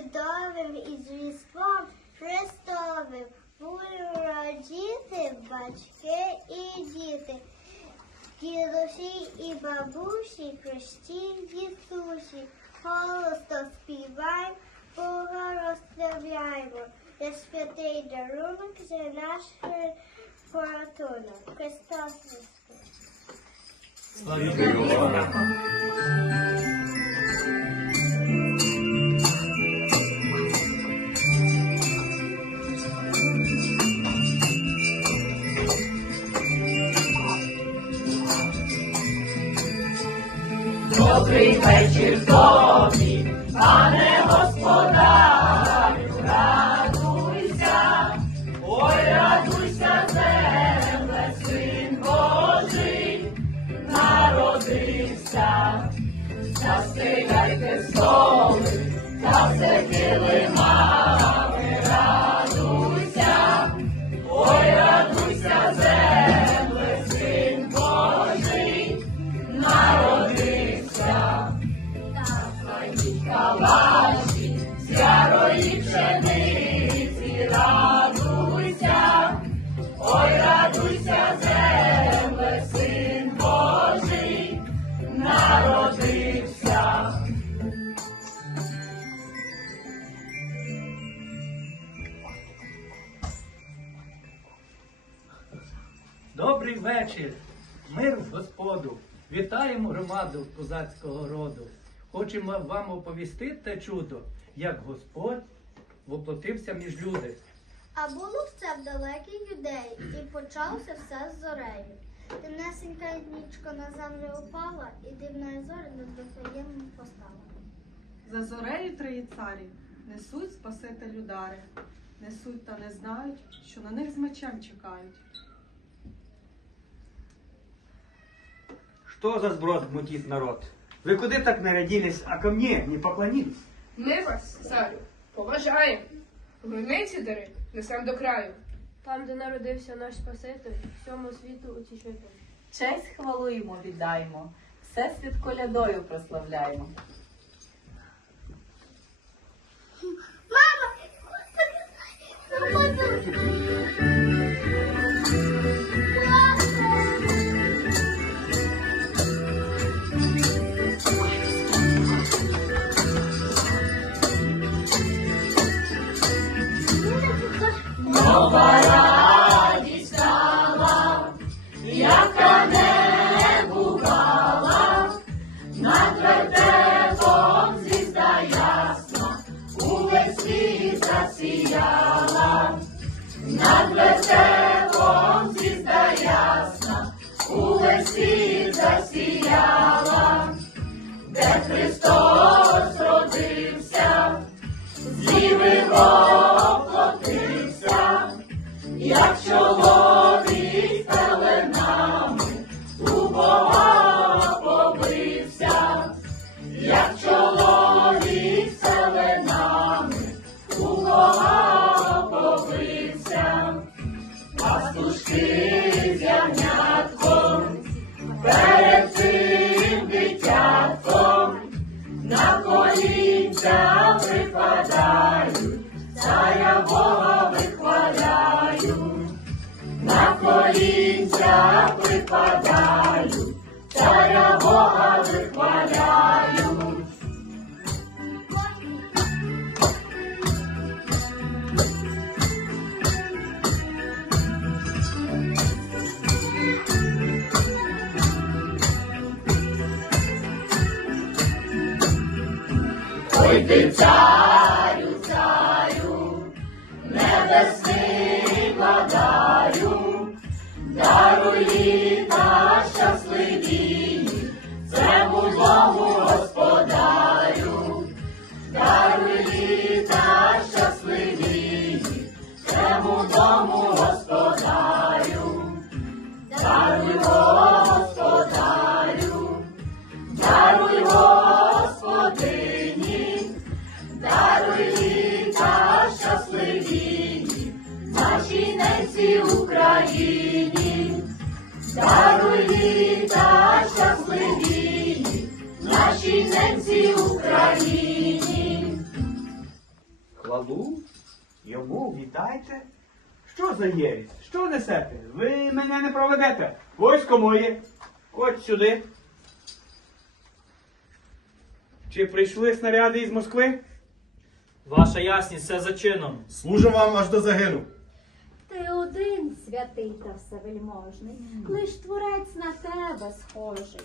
чудовим і звіством Христовим. Буду радіти батьки і діти, дідусі і бабусі, хресті дідусі. Голосно співаємо, Бога розславляємо. Я святий дарунок за наш порятунок. Христос Воскрес! Добрий вечір тобі, пане в Вітаємо громаду козацького роду. Хочемо вам оповістити те чудо, як Господь воплотився між люди. А було все в далекій юдеї, і почалося все з зорею. Темнесенька нічка на землю упала, і дивна зоря над Вифлеємом постала. За зорею трої царі несуть Спасителю дари, несуть та не знають, що на них з мечем чекають. Что за сброд мутит народ? Вы куди так нарядились, а ко мне не поклонились? Ми вас, царю, поважаємо. Гойниці дари несем до краю. Там, де народився наш Спаситель, всьому світу утішитель. Честь хвалуємо, віддаємо, віддаємо, всесвіт колядою прославляємо. Як чоловік на колінця припадають, царя Бога вихваляють. Ой ти царю, Україні, даруй літа щасливі, нашій ненці Україні. балу? Йому віддайте? Що за єрість? Що несете? Ви мене не проведете. Войсько моє. Ходь сюди. Чи прийшли снаряди із Москви? Ваша ясність, все за чином. Служу вам аж до загину. Ти один святий та всевельможний, лиш творець на тебе схожий.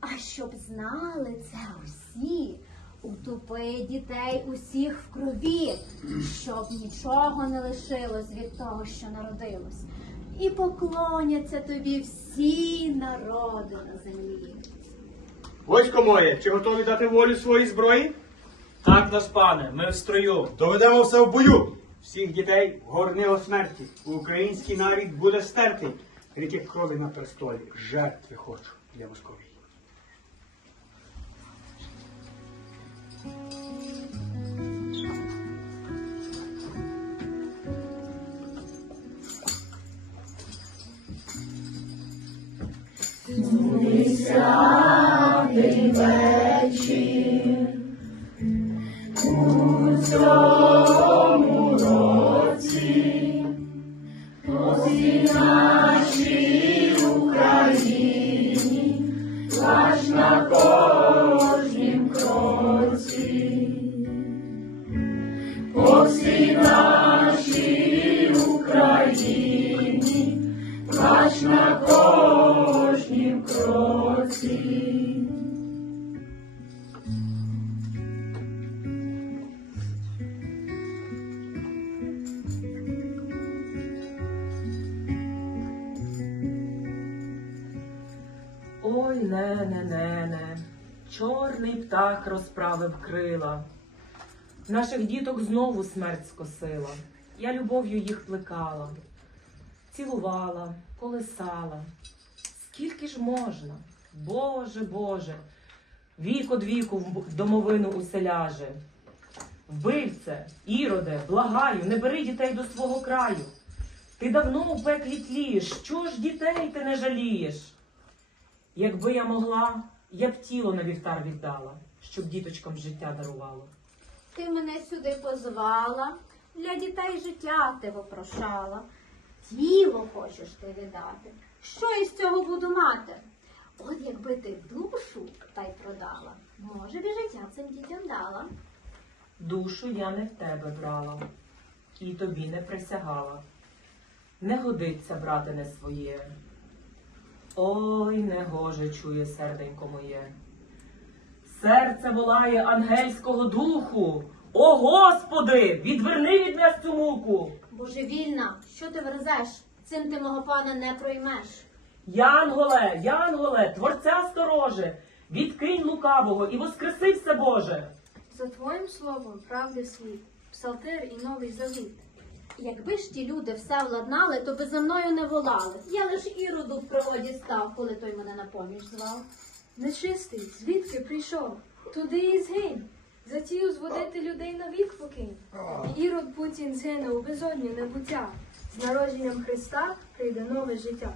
А щоб знали це усі, утопи дітей усіх в крові, щоб нічого не лишилось від того, що народилось. І поклоняться тобі всі народи на землі. Войсько моє, чи готові дати волю своїй зброї? Так, наш пане, ми в строю. Доведемо все в бою. Всіх дітей горнило смерті. Український нарід буде стертий. Ріки крові на престолі. Жертви хочу для Московії. Бозі нашій Україні, важна кожна. Ой, нене, нене, чорний птах розправив крила. Наших діток знову смерть скосила. Я любов'ю їх плекала, цілувала, колисала. Скільки ж можна? Боже, Боже, вік од віку в домовину уселяже. Вбивце, іроде, благаю, не бери дітей до свого краю. Ти давно у пеклі тлієш, що ж дітей ти не жалієш? Якби я могла, я б тіло на вівтар віддала, щоб діточкам життя дарувало. Ти мене сюди позвала, для дітей життя ти вопрошала. Тіло хочеш ти віддати. Що із цього буду мати? От якби ти душу та й продала, може б і життя цим дітям дала. Душу я не в тебе брала, і тобі не присягала. Не годиться брати не своє. Ой, не гоже чує серденько моє. Серце волає ангельського духу. О Господи, відверни від нас цю муку. Божевільна, що ти верзеш? Цим ти мого пана не проймеш. Янголе, Янголе, Творця стороже, відкинь лукавого і воскреси все Боже. За твоїм словом правди світ, псалтир і новий завіт. Якби ж ті люди все владнали, то би за мною не волали. Я лиш іроду в проводі став, коли той мене на поміч звав. Нечистий, звідки прийшов? Туди і згинь. Затію зводити людей на вік покинь. Ірод Путін згине у безодні небуття. З народженням Христа прийде нове життя.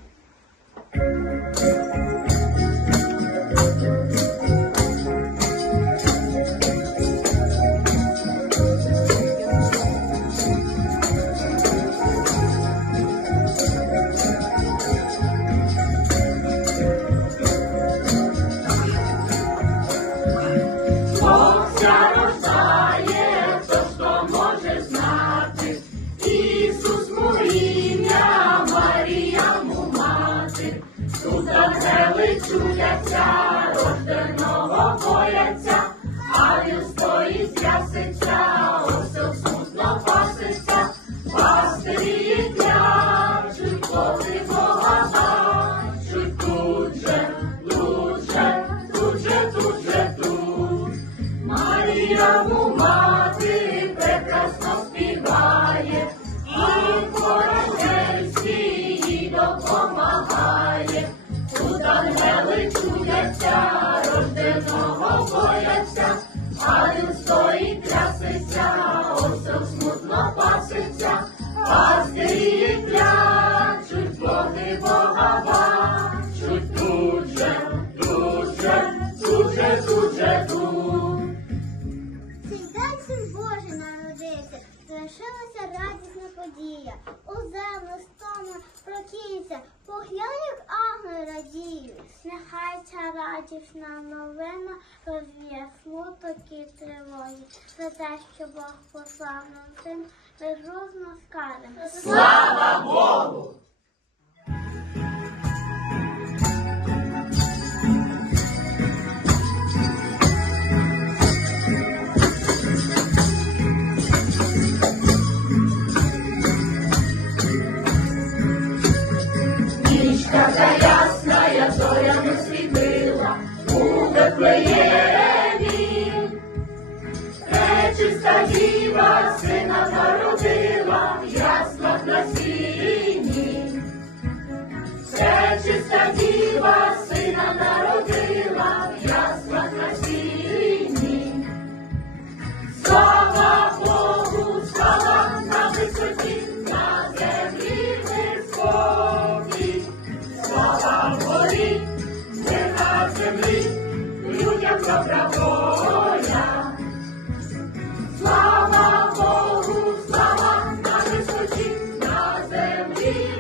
радісна новина розвіє смуток тривоги. За те, що Бог послав нам тим, безрузно скарим. Слава Богу!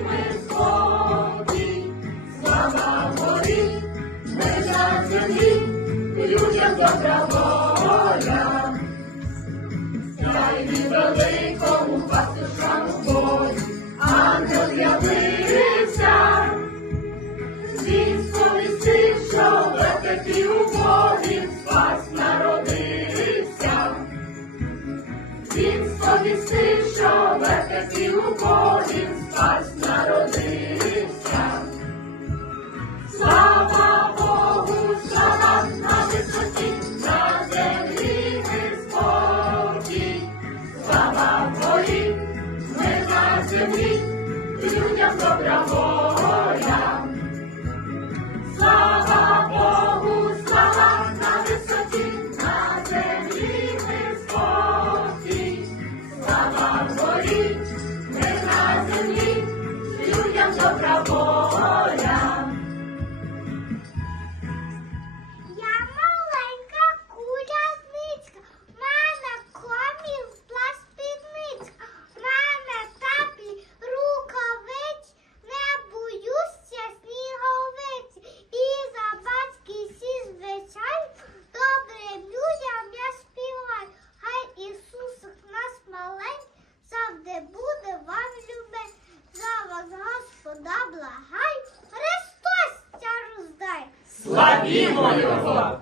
високі, слава горі, ми на землі, людям добра. Socorro. 一模一个错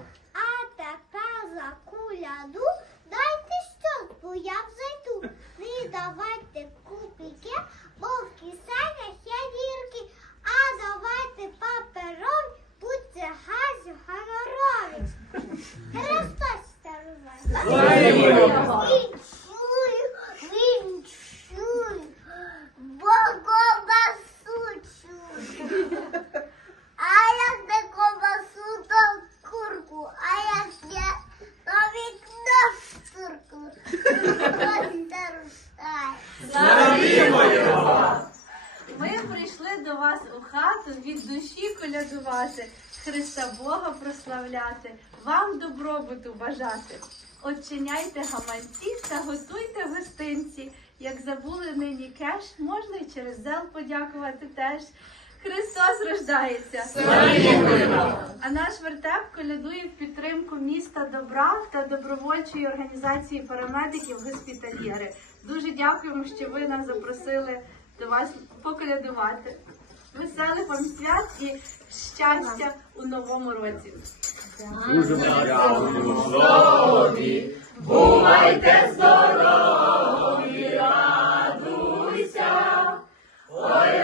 гуляти, вам добробуту бажати. Отчиняйте гаманці та готуйте гостинці. Як забули нині кеш, можна й через зел подякувати теж. Христос рождається! А наш вертеп колядує в підтримку міста добра та добровольчої організації парамедиків госпітальєри. Дуже дякуємо, що ви нас запросили до вас поколядувати. Веселих вам свят і щастя у новому році. Дякую. Бувайте здорові, радуйся. Ой,